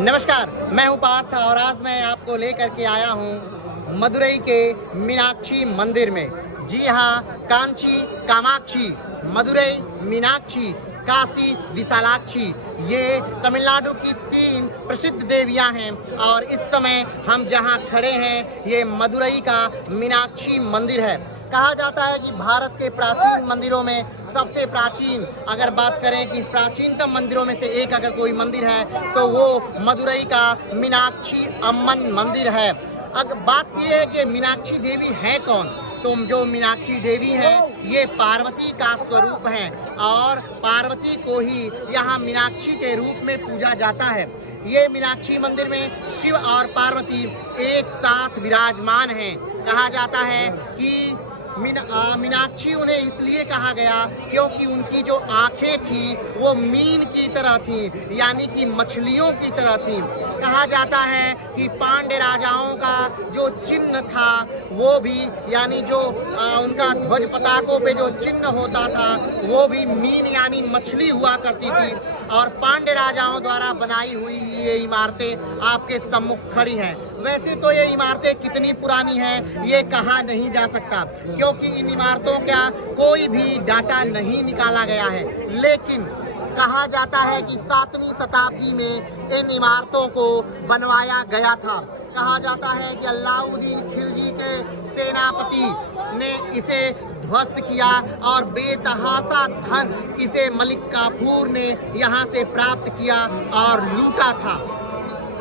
नमस्कार, मैं हूं पार्थ और आज मैं आपको लेकर के आया हूं मदुरई के मीनाक्षी मंदिर में। जी हां, कांची कामाक्षी, मदुरई मीनाक्षी, काशी विशालाक्षी, ये तमिलनाडु की 3 प्रसिद्ध देवियां हैं और इस समय हम जहां खड़े हैं ये मदुरई का मीनाक्षी मंदिर है। कहा जाता है कि भारत के प्राचीन मंदिरों में सबसे प्राचीन अगर बात करें कि प्राचीनतम मंदिरों में से एक अगर कोई मंदिर है तो वो मदुरई का मीनाक्षी अम्मन मंदिर है। अगर बात ये है कि मीनाक्षी देवी है कौन, तो जो मीनाक्षी देवी हैं ये पार्वती का स्वरूप हैं और पार्वती को ही यहाँ मीनाक्षी के रूप में पूजा जाता है। ये मीनाक्षी मंदिर में शिव और पार्वती एक साथ विराजमान हैं। कहा जाता है कि मीनाक्षी उन्हें इसलिए कहा गया क्योंकि उनकी जो आंखें थी वो मीन की तरह थी, यानी कि मछलियों की तरह थी। कहा जाता है कि पांड्य राजाओं का जो चिन्ह था वो भी, यानी जो उनका ध्वज पताकों पे जो चिन्ह होता था वो भी मीन यानी मछली हुआ करती थी। और पांड्य राजाओं द्वारा बनाई हुई ये इमारतें आपके सम्मुख खड़ी हैं। वैसे तो ये इमारतें कितनी पुरानी हैं ये कहा नहीं जा सकता क्योंकि इन इमारतों का कोई भी डाटा नहीं निकाला गया है, लेकिन कहा जाता है कि 7वीं शताब्दी में इन इमारतों को बनवाया गया था। कहा जाता है कि अलाउद्दीन खिलजी के सेनापति ने इसे ध्वस्त किया और बेतहाशा धन इसे मलिक काफूर ने यहाँ से प्राप्त किया और लूटा था।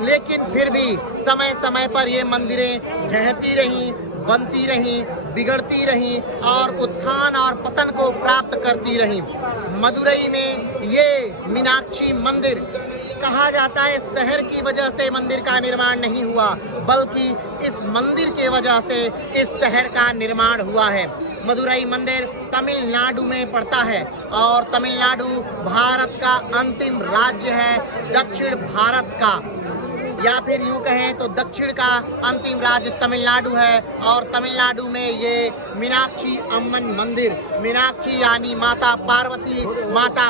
लेकिन फिर भी समय समय पर ये मंदिरें ढहती रहीं, बनती रहीं, बिगड़ती रहीं और उत्थान और पतन को प्राप्त करती रहीं। मदुरई में ये मीनाक्षी मंदिर कहा जाता है शहर की वजह से मंदिर का निर्माण नहीं हुआ, बल्कि इस मंदिर के वजह से इस शहर का निर्माण हुआ है। मदुरई मंदिर तमिलनाडु में पड़ता है और तमिलनाडु भारत का अंतिम राज्य है, दक्षिण भारत का, या फिर यूँ कहें तो दक्षिण का अंतिम राज्य तमिलनाडु है। और तमिलनाडु में ये मीनाक्षी अम्मन मंदिर, मीनाक्षी यानी माता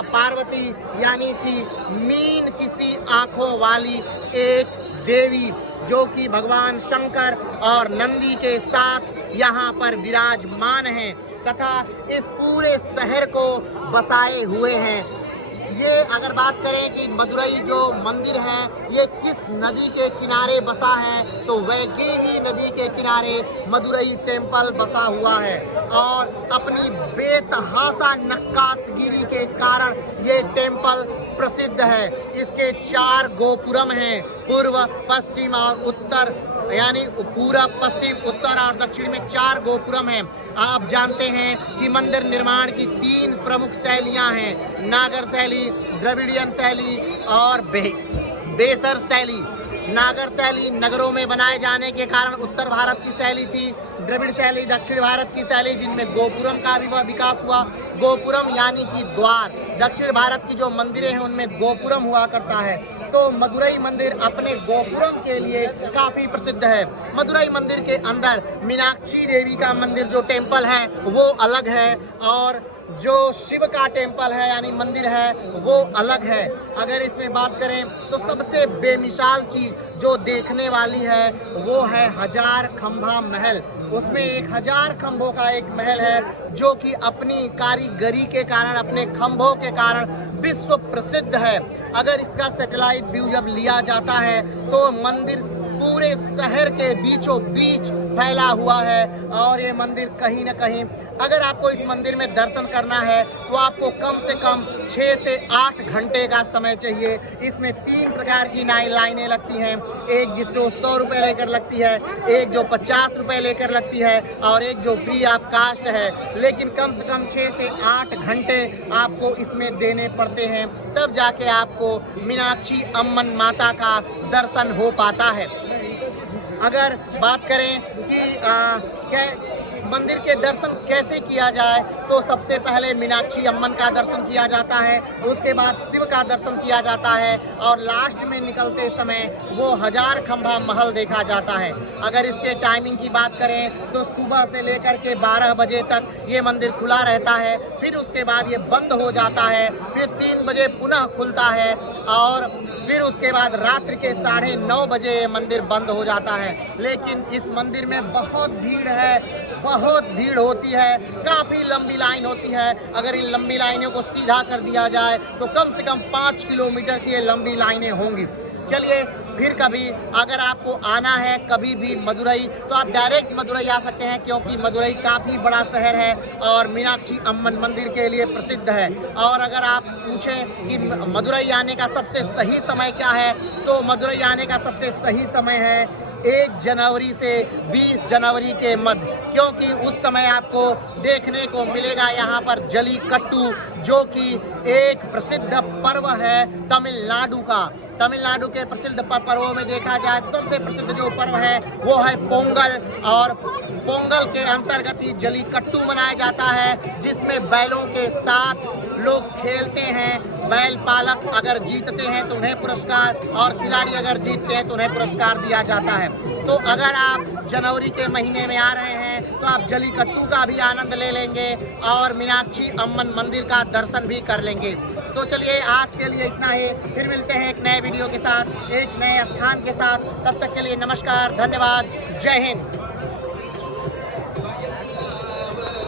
पार्वती यानी कि मीन किसी आँखों वाली एक देवी जो कि भगवान शंकर और नंदी के साथ यहाँ पर विराजमान हैं तथा इस पूरे शहर को बसाए हुए हैं। ये अगर बात करें कि मदुरई जो मंदिर है ये किस नदी के किनारे बसा है, तो वैगेही नदी के किनारे मदुरई टेम्पल बसा हुआ है और अपनी बेतहाशा नक्काशगिरी के कारण ये टेम्पल प्रसिद्ध है। इसके 4 गोपुरम हैं, पूर्व, पश्चिम और उत्तर, यानी पूरब, पश्चिम, उत्तर और दक्षिण में 4 गोपुरम हैं। आप जानते हैं कि मंदिर निर्माण की 3 प्रमुख शैलियां हैं, नागर शैली, द्रविड़ियन शैली और बेसर शैली। नागर शैली नगरों में बनाए जाने के कारण उत्तर भारत की शैली थी, द्रविड़ शैली दक्षिण भारत की शैली जिनमें गोपुरम का भी विकास हुआ। गोपुरम यानी कि द्वार, दक्षिण भारत की जो मंदिरें हैं उनमें गोपुरम हुआ करता है, तो मदुरई मंदिर अपने गोपुरम के लिए काफ़ी प्रसिद्ध है। मदुरई मंदिर के अंदर मीनाक्षी देवी का मंदिर जो टेम्पल है वो अलग है और जो शिव का टेम्पल है यानी मंदिर है वो अलग है। अगर इसमें बात करें तो सबसे बेमिसाल चीज़ जो देखने वाली है वो है 1000 खंभा महल। उसमें 1000 खंभों का एक महल है जो कि अपनी कारीगरी के कारण, अपने खंभों के कारण विश्व प्रसिद्ध है। अगर इसका सैटेलाइट व्यू जब लिया जाता है तो मंदिर पूरे शहर के बीचों बीच फैला हुआ है और ये मंदिर कहीं न कहीं, अगर आपको इस मंदिर में दर्शन करना है तो आपको कम से कम 6 से 8 घंटे का समय चाहिए। इसमें 3 प्रकार की लाइनें लगती हैं, एक जो 100 रुपये लेकर लगती है, एक जो 50 रुपये लेकर लगती है और एक जो फ्री ऑफ कास्ट है। लेकिन कम से कम 6 से 8 घंटे आपको इसमें देने पड़ते हैं, तब जाके आपको मीनाक्षी अम्मन माता का दर्शन हो पाता है। अगर बात करें कि मंदिर के दर्शन कैसे किया जाए, तो सबसे पहले मीनाक्षी अम्मन का दर्शन किया जाता है, उसके बाद शिव का दर्शन किया जाता है और लास्ट में निकलते समय वो 1000 खंभा महल देखा जाता है। अगर इसके टाइमिंग की बात करें तो सुबह से लेकर के 12 बजे तक ये मंदिर खुला रहता है, फिर उसके बाद ये बंद हो जाता है, फिर 3 बजे पुनः खुलता है और फिर उसके बाद रात्रि के 9:30 बजे ये मंदिर बंद हो जाता है। लेकिन इस मंदिर में बहुत भीड़ है, बहुत भीड़ होती है, काफ़ी लंबी लाइन होती है। अगर इन लंबी लाइनों को सीधा कर दिया जाए तो कम से कम 5 किलोमीटर की ये लंबी लाइनें होंगी। चलिए फिर कभी अगर आपको आना है कभी भी मदुरई, तो आप डायरेक्ट मदुरई आ सकते हैं, क्योंकि मदुरई काफ़ी बड़ा शहर है और मीनाक्षी अम्मन मंदिर के लिए प्रसिद्ध है। और अगर आप पूछें कि मदुरई आने का सबसे सही समय क्या है, तो मदुरई आने का सबसे सही समय है 1 जनवरी से 20 जनवरी के मध्य, क्योंकि उस समय आपको देखने को मिलेगा यहाँ पर जल्लीकट्टू, जो कि एक प्रसिद्ध पर्व है तमिलनाडु का। तमिलनाडु के प्रसिद्ध पर्वों में देखा जाए तो सबसे प्रसिद्ध जो पर्व है वो है पोंगल, और पोंगल के अंतर्गत ही जल्लीकट्टू मनाया जाता है, जिसमें बैलों के साथ लोग खेलते हैं। बैल पालक अगर जीतते हैं तो उन्हें पुरस्कार, और खिलाड़ी अगर जीतते हैं तो उन्हें पुरस्कार दिया जाता है। तो अगर आप जनवरी के महीने में आ रहे हैं तो आप जल्लीकट्टू का भी आनंद ले लेंगे और मीनाक्षी अम्मन मंदिर का दर्शन भी कर लेंगे। तो चलिए आज के लिए इतना ही, फिर मिलते हैं एक नए वीडियो के साथ, एक नए स्थान के साथ। तब तक के लिए नमस्कार, धन्यवाद, जय हिंद।